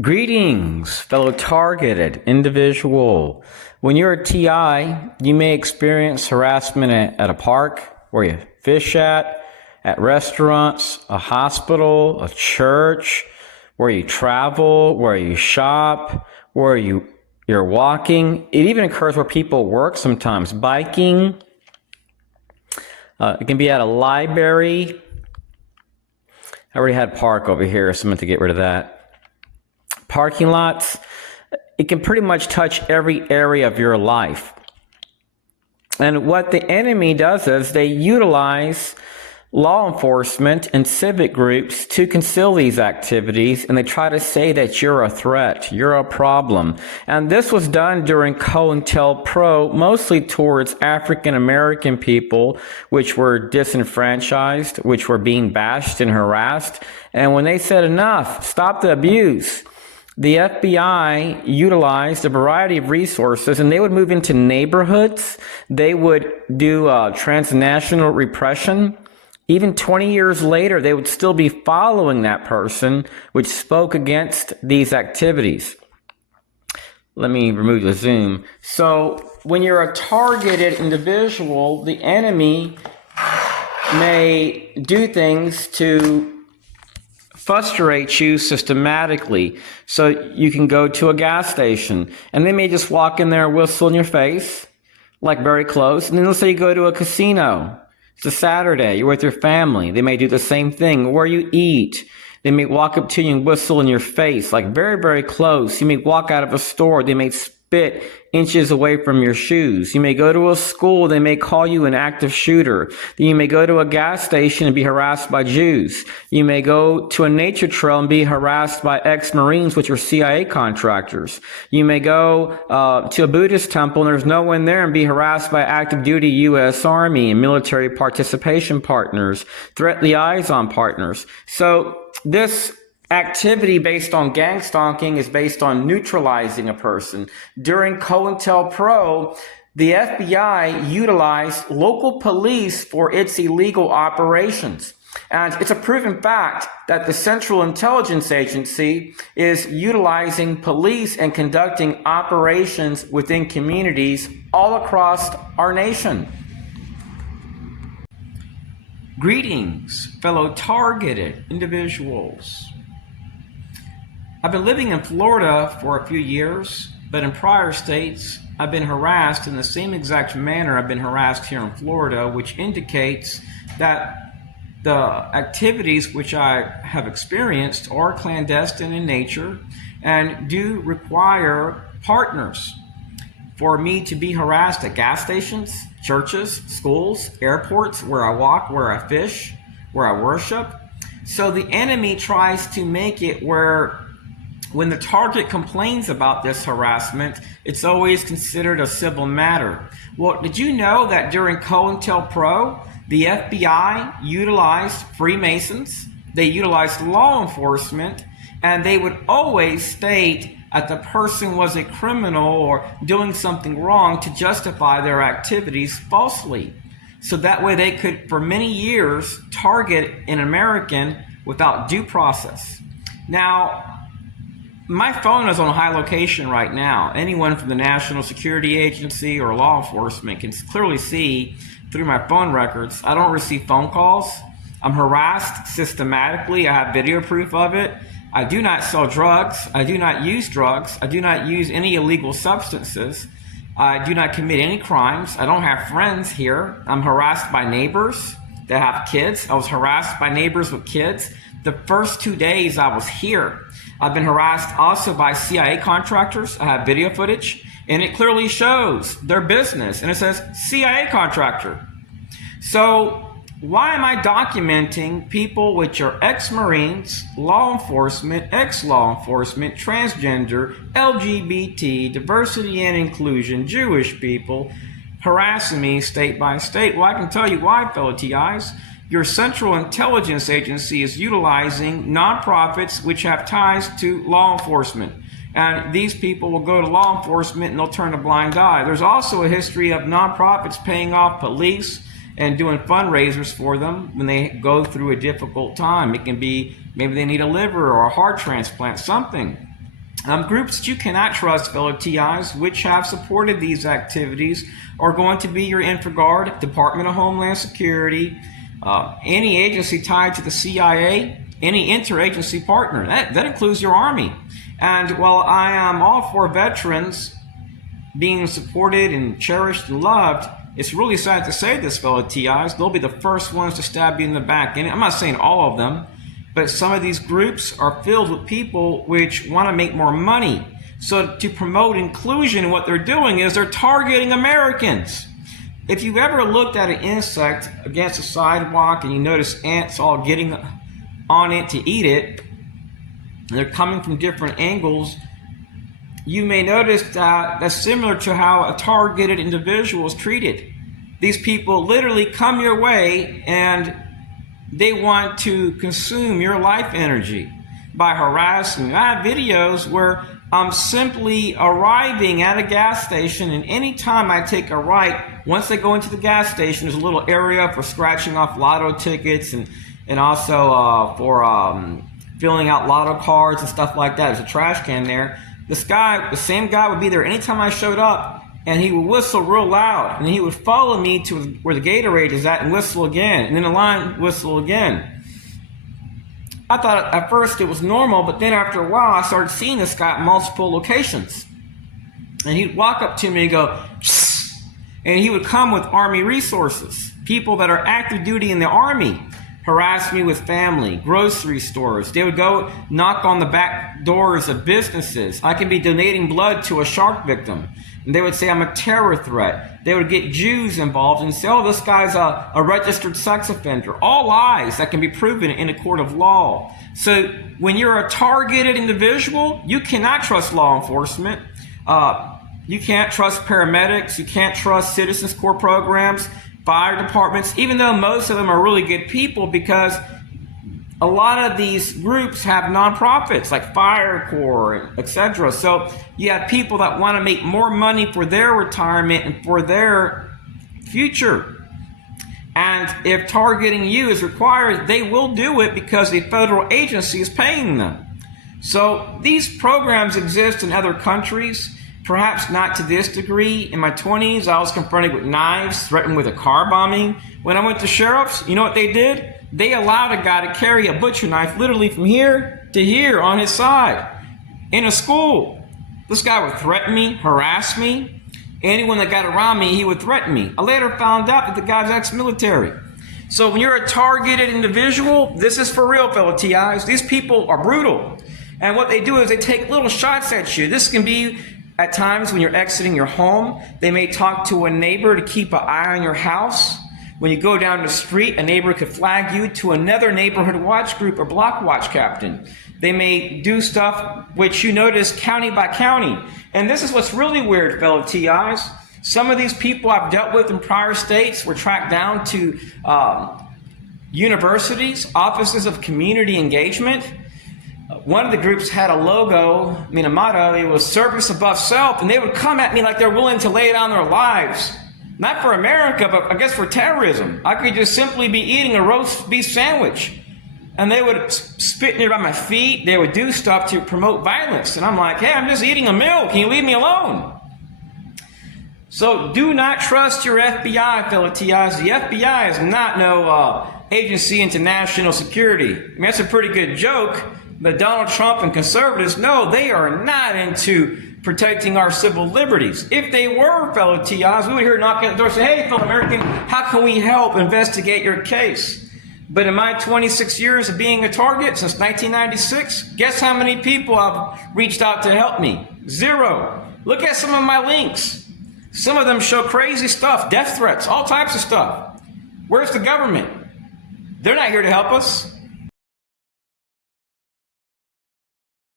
Greetings, fellow targeted individual. When you're a TI, you may experience harassment at a park, where you fish at restaurants, a hospital, a church, where you travel, where you shop, where you're walking. It even occurs where people work sometimes, biking. It can be at a library. I already had park over here, so I'm going to get rid of that. Parking lots, it can pretty much touch every area of your life. And what the enemy does is they utilize law enforcement and civic groups to conceal these activities, and they try to say that you're a threat, you're a problem. And this was done during COINTELPRO, mostly towards African American people, which were disenfranchised, which were being bashed and harassed. And when they said enough, stop the abuse, the FBI utilized a variety of resources, and they would move into neighborhoods. They would do transnational repression. Even 20 years later, they would still be following that person, which spoke against these activities. Let me remove the zoom. So when you're a targeted individual, the enemy may do things to frustrate you systematically. So you can go to a gas station and they may just walk in there and whistle in your face, like very close. And then let's say you go to a casino. It's a Saturday, you're with your family. They may do the same thing. Where you eat, they may walk up to you and whistle in your face, like very, very close. You may walk out of a store, they may spit inches away from your shoes. You may go to a school, they may call you an active shooter. You may go to a gas station and be harassed by Jews. You may go to a nature trail and be harassed by ex-Marines, which are CIA contractors. You may go to a Buddhist temple and there's no one there and be harassed by active duty U.S. Army and military participation partners, threat liaison partners. So this activity based on gang stalking is based on neutralizing a person. During COINTELPRO, the FBI utilized local police for its illegal operations. And it's a proven fact that the Central Intelligence Agency is utilizing police and conducting operations within communities all across our nation. Greetings, fellow targeted individuals. I've been living in Florida for a few years, but in prior states, I've been harassed in the same exact manner I've been harassed here in Florida, which indicates that the activities which I have experienced are clandestine in nature and do require partners. For me to be harassed at gas stations, churches, schools, airports, where I walk, where I fish, where I worship. So the enemy tries to make it where when the target complains about this harassment, it's always considered a civil matter. Well, did you know that during COINTELPRO, the FBI utilized Freemasons, they utilized law enforcement, and they would always state that the person was a criminal or doing something wrong to justify their activities falsely. So that way they could, for many years, target an American without due process. Now, my phone is on high location right now. Anyone from the National Security Agency or law enforcement can clearly see through my phone records. I don't receive phone calls. I'm harassed systematically. I have video proof of it. I do not sell drugs. I do not use drugs. I do not use any illegal substances. I do not commit any crimes. I don't have friends here. I'm harassed by neighbors that have kids. I was harassed by neighbors with kids. The first 2 days I was here. I've been harassed also by CIA contractors. I have video footage, and it clearly shows their business, and it says CIA contractor. So why am I documenting people which are ex-Marines, law enforcement, ex-law enforcement, transgender, LGBT, diversity and inclusion, Jewish people, harassing me state by state? Well, I can tell you why, fellow TIs. Your Central Intelligence Agency is utilizing nonprofits which have ties to law enforcement. And these people will go to law enforcement and they'll turn a blind eye. There's also a history of nonprofits paying off police and doing fundraisers for them when they go through a difficult time. It can be maybe they need a liver or a heart transplant, something. Groups that you cannot trust, fellow TIs, which have supported these activities, are going to be your InfraGard, Department of Homeland Security, any agency tied to the CIA, any interagency partner. That includes your Army. And while I am all for veterans being supported and cherished and loved, it's really sad to say this, fellow TIs, they'll be the first ones to stab you in the back. And I'm not saying all of them, but some of these groups are filled with people which want to make more money. So to promote inclusion, what they're doing is they're targeting Americans. If you've ever looked at an insect against a sidewalk and you notice ants all getting on it to eat it, and they're coming from different angles, you may notice that that's similar to how a targeted individual is treated. These people literally come your way and they want to consume your life energy by harassing you. I have videos where I'm simply arriving at a gas station, and anytime I take a right, once they go into the gas station, there's a little area for scratching off lotto tickets and also for filling out lotto cards and stuff like that. There's a trash can there. The same guy would be there anytime I showed up, and he would whistle real loud, and he would follow me to where the Gatorade is at and whistle again, and then the line whistle again. I thought at first it was normal, but then after a while I started seeing this guy at multiple locations. And he'd walk up to me and go, "Shh," and he would come with Army resources, people that are active duty in the Army, harass me with family, grocery stores. They would go knock on the back doors of businesses. I could be donating blood to a shark victim, and they would say I'm a terror threat. They would get Jews involved and say, oh, this guy's a registered sex offender. All lies that can be proven in a court of law. So when you're a targeted individual, you cannot trust law enforcement. You can't trust paramedics. You can't trust Citizens Corps programs, fire departments, even though most of them are really good people, because a lot of these groups have nonprofits like Fire Corps, etc. So you have people that want to make more money for their retirement and for their future. And if targeting you is required, they will do it because the federal agency is paying them. So these programs exist in other countries, perhaps not to this degree. In my 20s, I was confronted with knives, threatened with a car bombing. When I went to sheriffs, you know what they did? They allowed a guy to carry a butcher knife literally from here to here on his side in a school. This guy would threaten me, harass me. Anyone that got around me, he would threaten me. I later found out that the guy's ex-military. So when you're a targeted individual, this is for real, fellow TIs. These people are brutal. And what they do is they take little shots at you. This can be at times when you're exiting your home. They may talk to a neighbor to keep an eye on your house. When you go down the street, a neighbor could flag you to another neighborhood watch group or block watch captain. They may do stuff which you notice county by county. And this is what's really weird, fellow TIs. Some of these people I've dealt with in prior states were tracked down to universities, offices of community engagement. One of the groups had a logo, a motto. It was service above self, and they would come at me like they're willing to lay down their lives. Not for America, but I guess for terrorism. I could just simply be eating a roast beef sandwich, and they would spit near by my feet. They would do stuff to promote violence, and I'm like, hey, I'm just eating a meal. Can you leave me alone? So do not trust your FBI, fellow TIs. The FBI is not no agency into national security. That's a pretty good joke, but Donald Trump and conservatives, no, they are not into protecting our civil liberties. If they were, fellow TIs, we would hear knocking at the door and say, hey, fellow American, how can we help investigate your case? But in my 26 years of being a target since 1996, guess how many people I've reached out to help me? 0. Look at some of my links. Some of them show crazy stuff, death threats, all types of stuff. Where's the government? They're not here to help us.